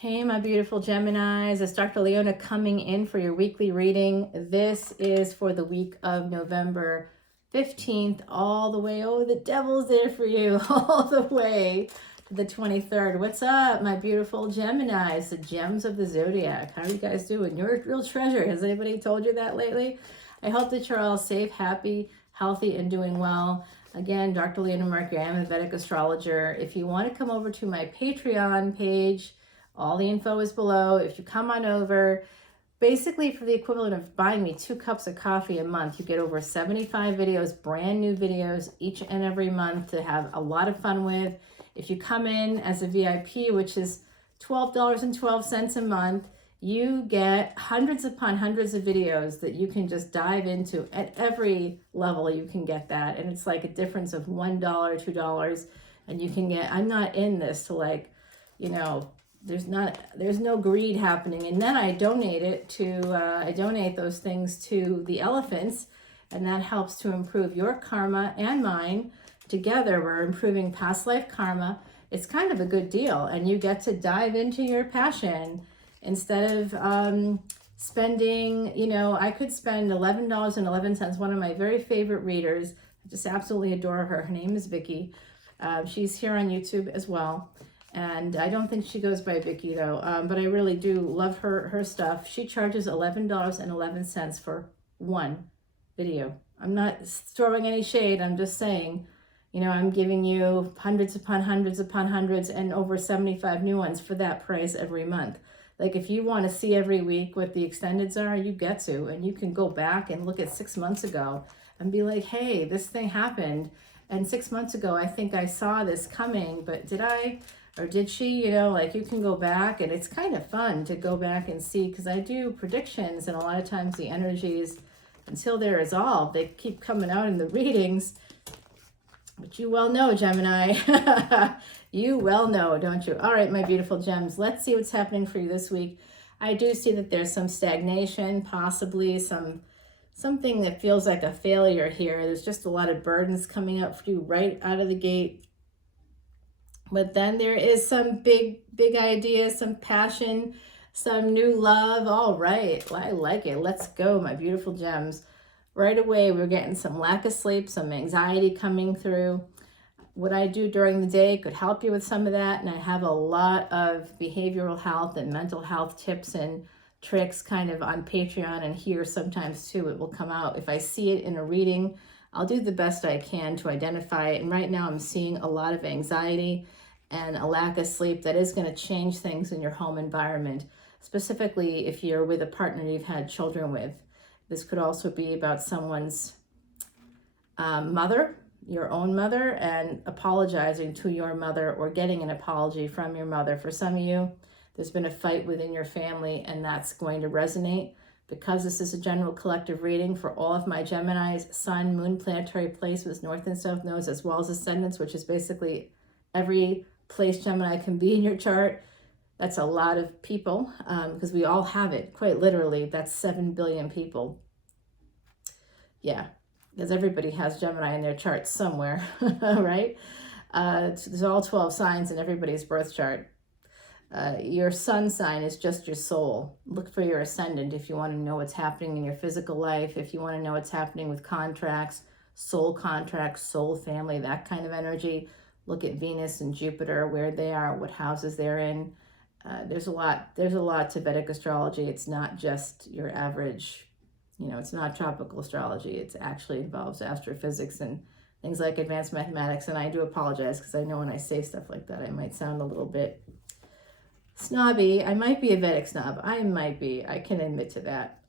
Hey, my beautiful Geminis. It's Dr. Leona coming in for your weekly reading. This is for the week of November 15th, all the way. Oh, the devil's there for you, all the way to the 23rd. What's up, my beautiful Geminis, the gems of the zodiac? How are you guys doing? You're a real treasure. Has anybody told you that lately? I hope that you're all safe, happy, healthy, and doing well. Again, Dr. Leona Mercury. I'm a Vedic astrologer. If you want to come over to my Patreon page, all the info is below. If you come on over, basically for the equivalent of buying me 2 cups of coffee a month, you get over 75 videos, brand new videos each and every month to have a lot of fun with. If you come in as a VIP, which is $12.12 a month, you get hundreds upon hundreds of videos that you can just dive into at every level. You can get that. And it's like a difference of $1, $2. And you can get, I'm not in this to like, you know, there's no greed happening. And then I donate it to, I donate those things to the elephants, and that helps to improve your karma and mine. Together, we're improving past life karma. It's kind of a good deal, and you get to dive into your passion instead of spending, you know, I could spend $11.11. One of my very favorite readers, I just absolutely adore her. Her name is Vicky. She's here on YouTube as well. And I don't think she goes by Vicky though, but I really do love her stuff. She charges $11.11 for one video. I'm not throwing any shade. I'm just saying, you know, I'm giving you hundreds upon hundreds upon hundreds and over 75 new ones for that price every month. Like if you want to see every week what the extendeds are, you get to, and you can go back and look at 6 months ago and be like, hey, this thing happened. And 6 months ago, I think I saw this coming, but did I? Or did she? You know, like you can go back, and it's kind of fun to go back and see, because I do predictions, and a lot of times the energies, until they're resolved, they keep coming out in the readings. But you well know, Gemini. You well know, don't you? All right, my beautiful gems. Let's see what's happening for you this week. I do see that there's some stagnation, possibly something that feels like a failure here. There's just a lot of burdens coming up for you right out of the gate. But then there is some big ideas, some passion, some new love. All right, I like it. Let's go, my beautiful gems. Right away, we're getting some lack of sleep, some anxiety coming through. What I do during the day could help you with some of that. And I have a lot of behavioral health and mental health tips and tricks kind of on Patreon, and here sometimes too. It will come out. If I see it in a reading, I'll do the best I can to identify it. And right now I'm seeing a lot of anxiety and a lack of sleep that is going to change things in your home environment, specifically if you're with a partner you've had children with. This could also be about someone's mother, your own mother, and apologizing to your mother or getting an apology from your mother. For some of you, there's been a fight within your family, and that's going to resonate. Because this is a general collective reading for all of my Geminis, Sun, Moon, planetary placements, North and South nodes, as well as Ascendants, which is basically every place Gemini can be in your chart. That's a lot of people, because we all have it, quite literally. That's 7 billion people. Yeah, because everybody has Gemini in their chart somewhere, right? There's all 12 signs in everybody's birth chart. Your sun sign is just your soul. Look for your ascendant if you want to know what's happening in your physical life, if you want to know what's happening with contracts, soul family, that kind of energy. Look at Venus and Jupiter, where they are, what houses they're in. There's a lot to Vedic astrology. It's not just your average, you know, it's not tropical astrology. It actually involves astrophysics and things like advanced mathematics. And I do apologize, because I know when I say stuff like that, I might sound a little bit snobby. I might be a Vedic snob. I might be. I can admit to that.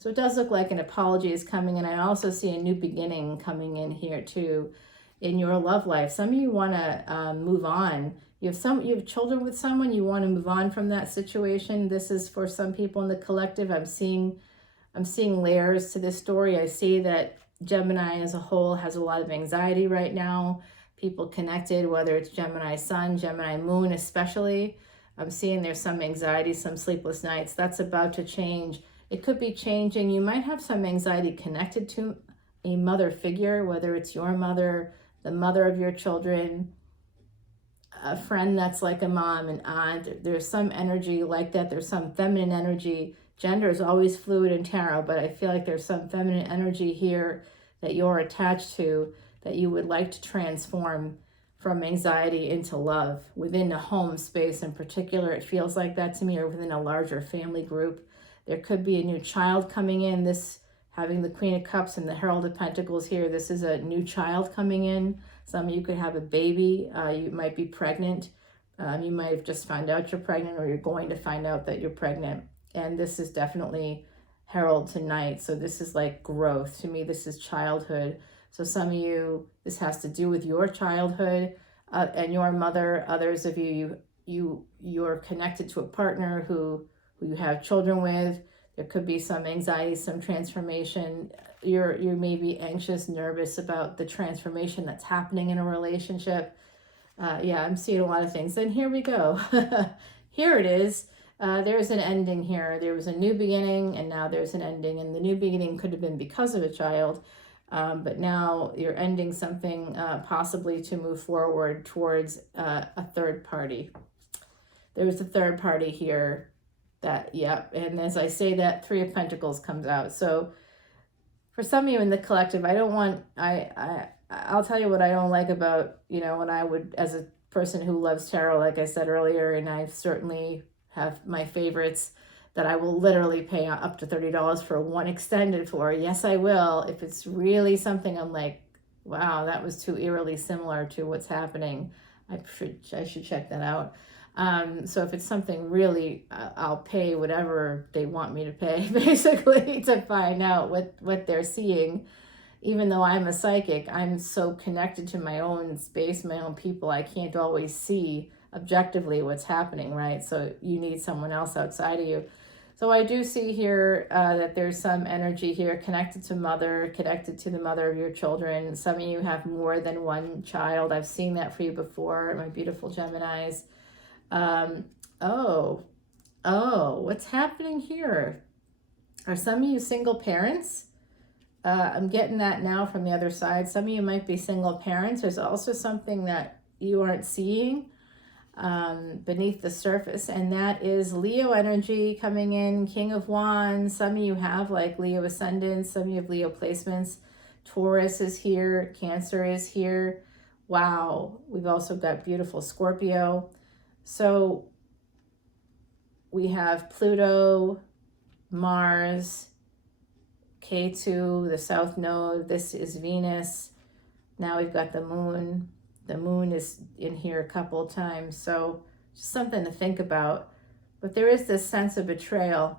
So it does look like an apology is coming in. I also see a new beginning coming in here too in your love life. Some of you want to move on. You have children with someone, you want to move on from that situation. This is for some people in the collective. I'm seeing layers to this story. I see that Gemini as a whole has a lot of anxiety right now. People connected, whether it's Gemini Sun, Gemini Moon especially. I'm seeing there's some anxiety, some sleepless nights. That's about to change. It could be changing. You might have some anxiety connected to a mother figure, whether it's your mother, the mother of your children. a friend that's like a mom, an aunt. There's some energy like that. There's some feminine energy. Gender is always fluid in tarot, but I feel like there's some feminine energy here that you're attached to that you would like to transform from anxiety into love within a home space in particular. It feels like that to me, or within a larger family group. There could be a new child coming in. This, having the Queen of Cups and the Herald of Pentacles here, this is a new child coming in. Some of you could have a baby. You might be pregnant. You might have just found out you're pregnant, or you're going to find out that you're pregnant. And this is definitely Herald tonight. So this is like growth. To me, this is childhood. So some of you, this has to do with your childhood and your mother. Others of you're connected to a partner who you have children with. There could be some anxiety, some transformation. You may be anxious, nervous about the transformation that's happening in a relationship. Yeah, I'm seeing a lot of things. And here we go. Here it is. There's an ending here. There was a new beginning, and now there's an ending. And the new beginning could have been because of a child, but now you're ending something possibly to move forward towards a third party. There's a third party here. And as I say that, Three of Pentacles comes out. So for some of you in the collective, I'll tell you what I don't like about, when I would, as a person who loves tarot, like I said earlier, and I certainly have my favorites that I will literally pay up to $30 for one extended for. Yes, I will. If it's really something I'm like, wow, that was too eerily similar to what's happening, I should check that out. So if it's something really, I'll pay whatever they want me to pay, basically, to find out what they're seeing. Even though I'm a psychic, I'm so connected to my own space, my own people, I can't always see objectively what's happening, right? So you need someone else outside of you. So I do see here that there's some energy here connected to mother, connected to the mother of your children. Some of you have more than one child. I've seen that for you before, my beautiful Geminis. What's happening here? Are some of you single parents? I'm getting that now from the other side. Some of you might be single parents. There's also something that you aren't seeing beneath the surface, and that is Leo energy coming in, King of Wands. Some of you have like Leo Ascendant, some of you have Leo placements. Taurus is here, Cancer is here. Wow, we've also got beautiful Scorpio. So we have Pluto, Mars, K2, the South Node. This is Venus. Now we've got the Moon. The Moon is in here a couple of times. So just something to think about. But there is this sense of betrayal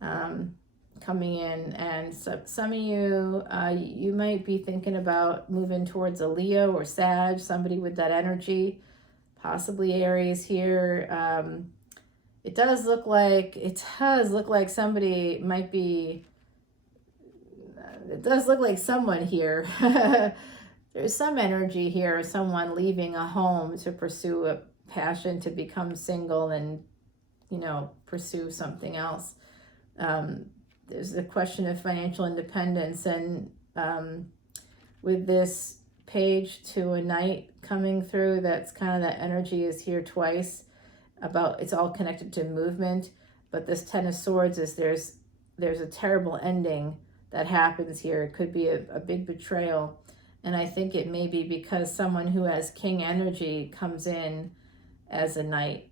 coming in. And so some of you, you might be thinking about moving towards a Leo or Sag, somebody with that energy. Possibly Aries here. It does look like somebody might be, it does look like someone here. There's some energy here, someone leaving a home to pursue a passion, to become single and, pursue something else. There's the question of financial independence, and with this Page to a Knight coming through, that's kind of that energy is here twice. It's all connected to movement, but this Ten of Swords is there's a terrible ending that happens here. It could be a big betrayal, and I think it may be because someone who has King energy comes in as a Knight.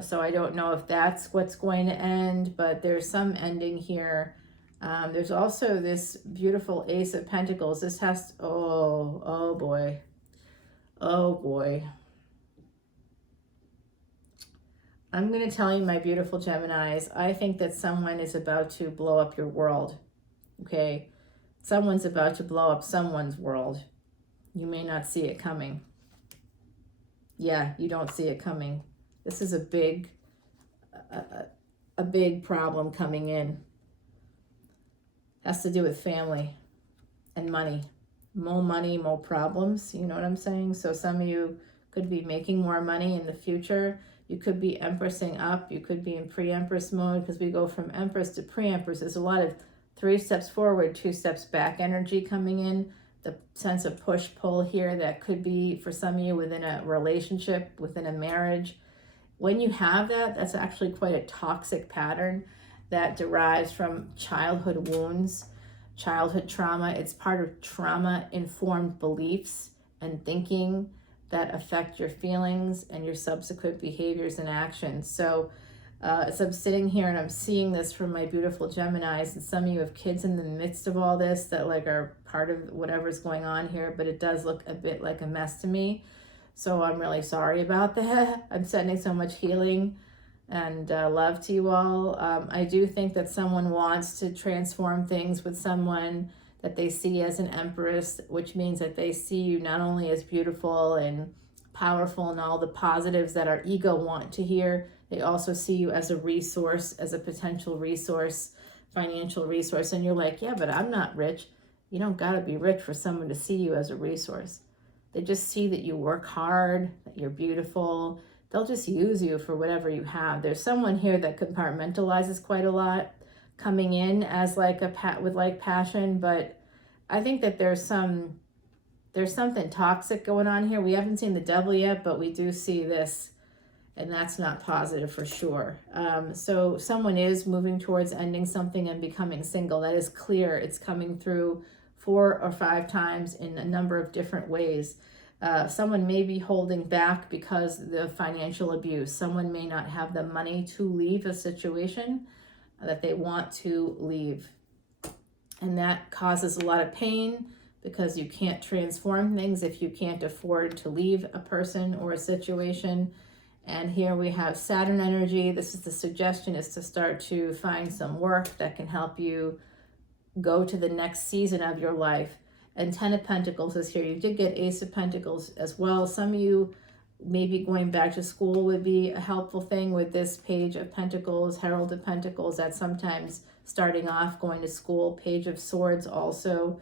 So I don't know if that's what's going to end, but there's some ending here. There's also this beautiful Ace of Pentacles. This has, oh boy. I'm going to tell you, my beautiful Geminis, I think that someone is about to blow up your world, okay? Someone's about to blow up someone's world. You may not see it coming. Yeah, you don't see it coming. This is a big problem coming in. Has to do with family and money. More money, more problems. You know what I'm saying? So some of you could be making more money in the future. You could be empressing up. You could be in pre-empress mode, because we go from empress to pre-empress. There's a lot of 3 steps forward, 2 steps back energy coming in. the sense of push-pull here that could be for some of you within a relationship, within a marriage. When you have that, that's actually quite a toxic pattern that derives from childhood wounds, childhood trauma. It's part of trauma-informed beliefs and thinking that affect your feelings and your subsequent behaviors and actions. So as I'm sitting here and I'm seeing this from my beautiful Geminis, and some of you have kids in the midst of all this that like are part of whatever's going on here, but it does look a bit like a mess to me. So I'm really sorry about that. I'm sending so much healing and love to you all. I do think that someone wants to transform things with someone that they see as an empress, which means that they see you not only as beautiful and powerful and all the positives that our ego want to hear, they also see you as a resource, as a potential resource, financial resource. And you're like, yeah, but I'm not rich. You don't got to be rich for someone to see you as a resource. They just see that you work hard, that you're beautiful. They'll just use you for whatever you have. There's someone here that compartmentalizes quite a lot, coming in as like with like passion, but I think that there's something toxic going on here. We haven't seen the devil yet, but we do see this, and that's not positive for sure. So someone is moving towards ending something and becoming single. That is clear. It's coming through 4 or 5 times in a number of different ways. Someone may be holding back because of the financial abuse. Someone may not have the money to leave a situation that they want to leave. And that causes a lot of pain because you can't transform things if you can't afford to leave a person or a situation. And here we have Saturn energy. This is the suggestion, is to start to find some work that can help you go to the next season of your life. And 10 of Pentacles is here. You did get Ace of Pentacles as well. Some of you, maybe going back to school would be a helpful thing with this Page of Pentacles, Herald of Pentacles. That's sometimes starting off going to school. Page of Swords also,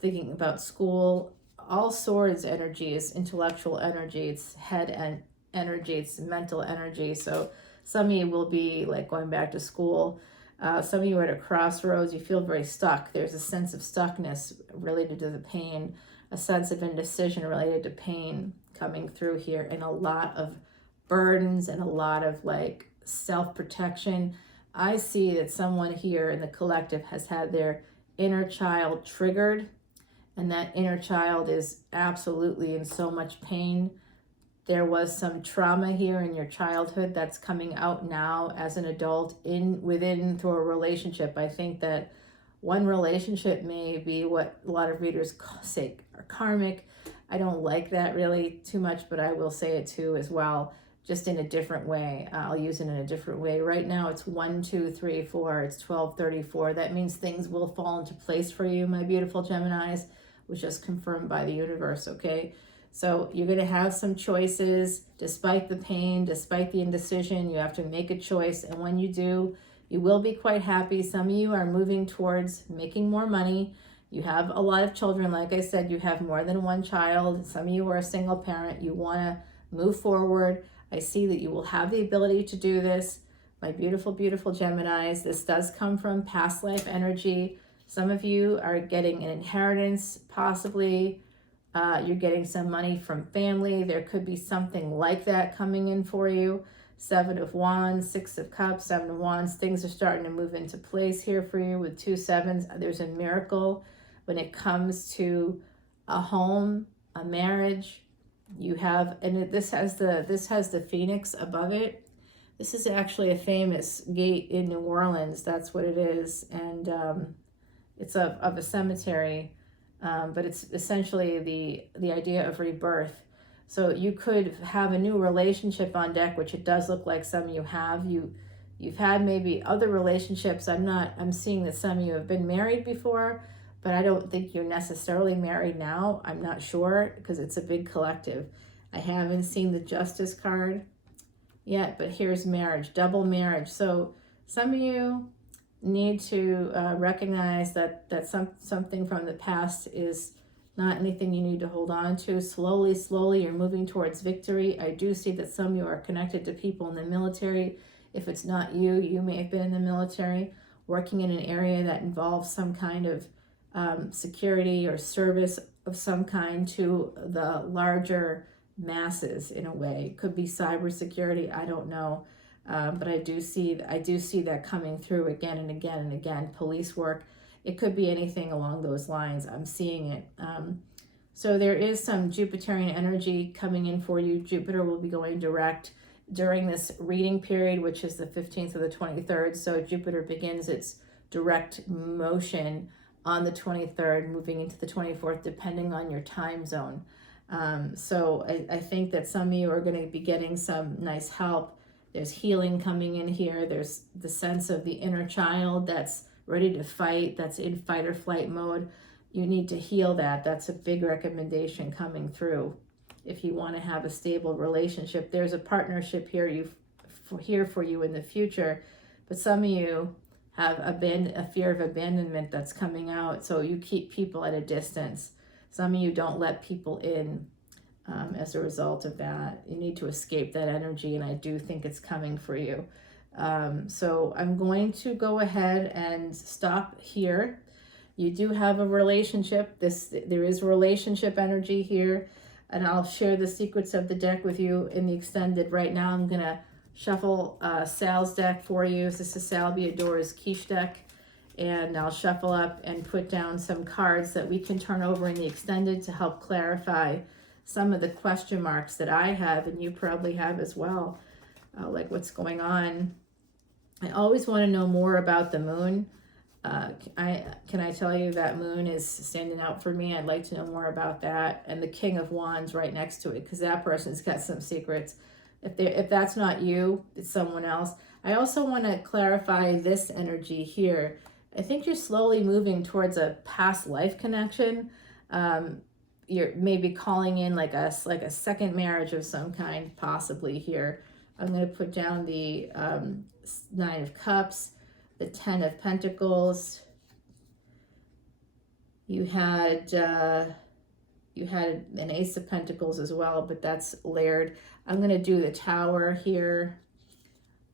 thinking about school. All Swords energy is intellectual energy. It's head and energy. It's mental energy. So some of you will be like going back to school. Some of you are at a crossroads. You feel very stuck. There's a sense of stuckness related to the pain, a sense of indecision related to pain coming through here, and a lot of burdens and a lot of like self-protection. I see that someone here in the collective has had their inner child triggered, and that inner child is absolutely in so much pain. There was some trauma here in your childhood that's coming out now as an adult within through a relationship. I think that one relationship may be what a lot of readers say are karmic. I don't like that really too much, but I will say it too as well, just in a different way. I'll use it in a different way. Right now it's 1, 2, 3, 4. It's 12:34. That means things will fall into place for you, my beautiful Geminis, which is confirmed by the universe, okay? So you're going to have some choices, despite the pain, despite the indecision. You have to make a choice. And when you do, you will be quite happy. Some of you are moving towards making more money. You have a lot of children. Like I said, you have more than one child. Some of you are a single parent. You want to move forward. I see that you will have the ability to do this. My beautiful, beautiful Geminis, this does come from past life energy. Some of you are getting an inheritance, possibly. You're getting some money from family. There could be something like that coming in for you. 7 of Wands, 6 of Cups, 7 of Wands. Things are starting to move into place here for you with 2 sevens. There's a miracle when it comes to a home, a marriage. You have, and this has the Phoenix above it. This is actually a famous gate in New Orleans. That's what it is. And it's of a cemetery. But it's essentially the idea of rebirth. So you could have a new relationship on deck, which it does look like some of you have. You've had maybe other relationships. I'm seeing that some of you have been married before, but I don't think you're necessarily married now. I'm not sure because it's a big collective. I haven't seen the Justice card yet, but here's marriage, double marriage. So some of you need to recognize that something from the past is not anything you need to hold on to. Slowly, you're moving towards victory. I do see that some of you are connected to people in the military. If it's not you, you may have been in the military, working in an area that involves some kind of security or service of some kind to the larger masses in a way. It could be cybersecurity, I don't know. But I do see that coming through again and again and again. Police work, it could be anything along those lines. I'm seeing it. So there is some Jupiterian energy coming in for you. Jupiter will be going direct during this reading period, which is the 15th to the 23rd. So Jupiter begins its direct motion on the 23rd, moving into the 24th, depending on your time zone. So I think that some of you are going to be getting some nice help. There's healing coming in here. There's the sense of the inner child that's ready to fight, that's in fight or flight mode. You need to heal that. That's a big recommendation coming through. If you want to have a stable relationship, there's a partnership here for you in the future. But some of you have a fear of abandonment that's coming out, so you keep people at a distance. Some of you don't let people in as a result of that. You need to escape that energy, and I do think it's coming for you. So I'm going to go ahead and stop here. You do have a relationship. There is relationship energy here, and I'll share the secrets of the deck with you in the extended. Right now I'm going to shuffle Sal's deck for you. This is Sal Biador's quiche deck, and I'll shuffle up and put down some cards that we can turn over in the extended to help clarify some of the question marks that I have, and you probably have as well, like what's going on. I always want to know more about the moon. Can I tell you that moon is standing out for me? I'd like to know more about that, and the King of Wands right next to it, because that person's got some secrets. If that's not you, it's someone else. I also want to clarify this energy here. I think you're slowly moving towards a past life connection. You're maybe calling in like a second marriage of some kind, possibly here. I'm going to put down the Nine of Cups, the Ten of Pentacles. You had an Ace of Pentacles as well, but that's layered. I'm going to do the Tower here,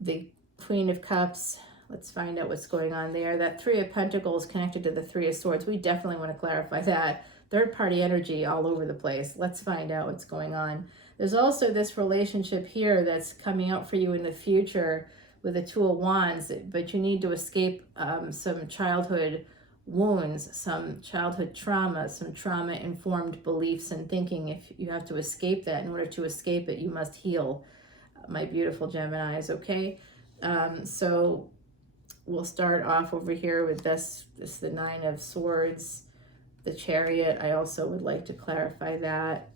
the Queen of Cups. Let's find out what's going on there. That Three of Pentacles connected to the Three of Swords. We definitely want to clarify that. Third-party energy all over the place. Let's find out what's going on. There's also this relationship here that's coming out for you in the future with the Two of Wands, but you need to escape some childhood wounds, some childhood trauma, some trauma-informed beliefs and thinking. If you have to escape that, in order to escape it, you must heal, my beautiful Geminis, okay? So we'll start off over here with this the Nine of Swords, the Chariot. I also would like to clarify that.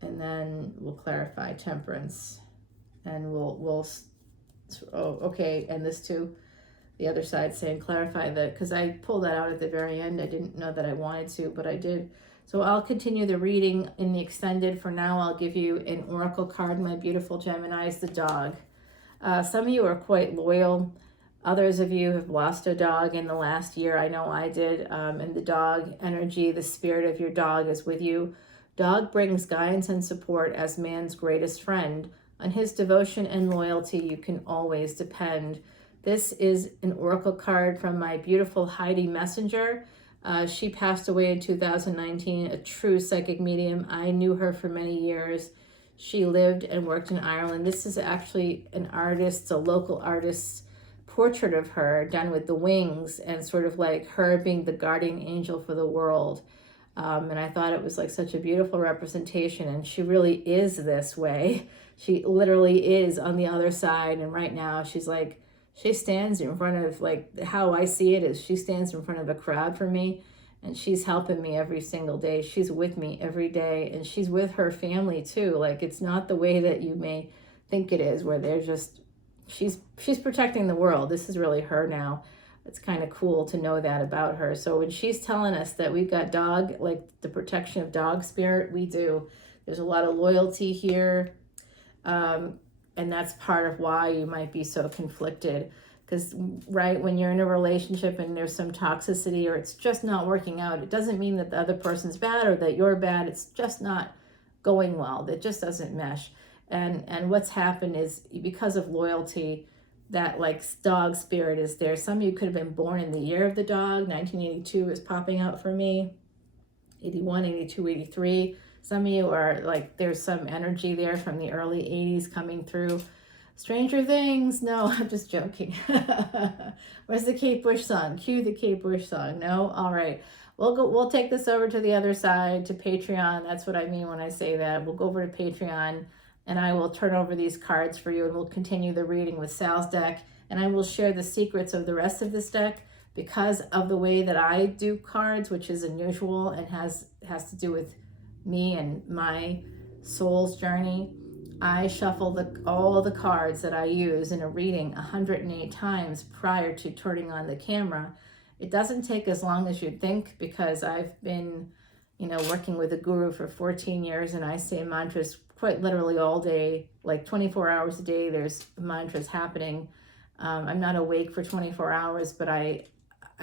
And then we'll clarify Temperance. And okay, and this too. The other side saying clarify that, because I pulled that out at the very end. I didn't know that I wanted to, but I did. So I'll continue the reading in the extended. For now, I'll give you an oracle card, my beautiful Geminis, the dog. Some of you are quite loyal. Others of you have lost a dog in the last year. I know I did. And the dog energy, the spirit of your dog is with you. Dog brings guidance and support as man's greatest friend. On his devotion and loyalty, you can always depend. This is an oracle card from my beautiful Heidi Messenger. She passed away in 2019, a true psychic medium. I knew her for many years. She lived and worked in Ireland. This is actually an artist, a local artist's portrait of her done with the wings and sort of like her being the guardian angel for the world. And I thought it was like such a beautiful representation, and she really is this way. She literally is on the other side, and right now she's like, she stands in front of, like, how I see it is she stands in front of a crowd for me, and she's helping me every single day. She's with me every day, and she's with her family too. Like, it's not the way that you may think it is, where they're just, she's protecting the world. This is really her now. It's kind of cool to know that about her. So when she's telling us that we've got dog, like the protection of dog spirit, we do. There's a lot of loyalty here. And that's part of why you might be so conflicted. Because, right, when you're in a relationship and there's some toxicity or it's just not working out, it doesn't mean that the other person's bad or that you're bad. It's just not going well. It just doesn't mesh. And what's happened is, because of loyalty, that like dog spirit is there. Some of you could have been born in the year of the dog. 1982 is popping out for me. 81, 82, 83. Some of you are like, there's some energy there from the early 80s coming through. Stranger Things. No, I'm just joking. Where's the Kate Bush song? Cue the Kate Bush song. No? All right. We'll take this over to the other side, to Patreon. That's what I mean when I say that. We'll go over to Patreon, and I will turn over these cards for you, and we'll continue the reading with Sal's deck, and I will share the secrets of the rest of this deck because of the way that I do cards, which is unusual and has to do with me and my soul's journey. I shuffle all the cards that I use in a reading 108 times prior to turning on the camera. It doesn't take as long as you'd think because I've been, working with a guru for 14 years, and I say mantras quite literally all day, like 24 hours a day. There's mantras happening. I'm not awake for 24 hours, but I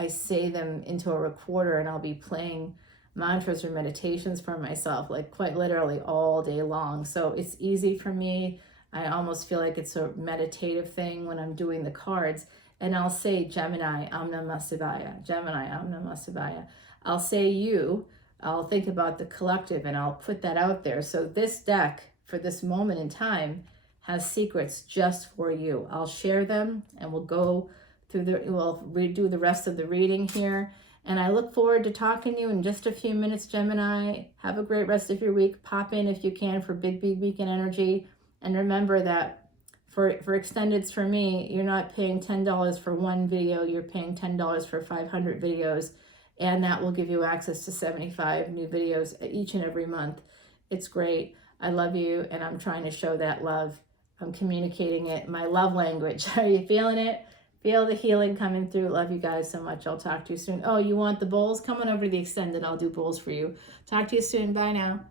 say them into a recorder, and I'll be playing mantras or meditations for myself, like quite literally all day long. So it's easy for me. I almost feel like it's a meditative thing when I'm doing the cards. And I'll say Gemini, Om Namah Shivaya, Gemini, Om Namah Shivaya. I'll say you, I'll think about the collective, and I'll put that out there. So this deck, for this moment in time, has secrets just for you. I'll share them, and we'll go through we'll redo the rest of the reading here. And I look forward to talking to you in just a few minutes, Gemini. Have a great rest of your week. Pop in if you can for Big Weekend Energy. And remember that for extendeds for me, you're not paying $10 for one video. You're paying $10 for 500 videos. And that will give you access to 75 new videos each and every month. It's great. I love you, and I'm trying to show that love. I'm communicating it, my love language. Are you feeling it? Feel the healing coming through. Love you guys so much. I'll talk to you soon. Oh, you want the bowls? Come on over to the Extended. I'll do bowls for you. Talk to you soon. Bye now.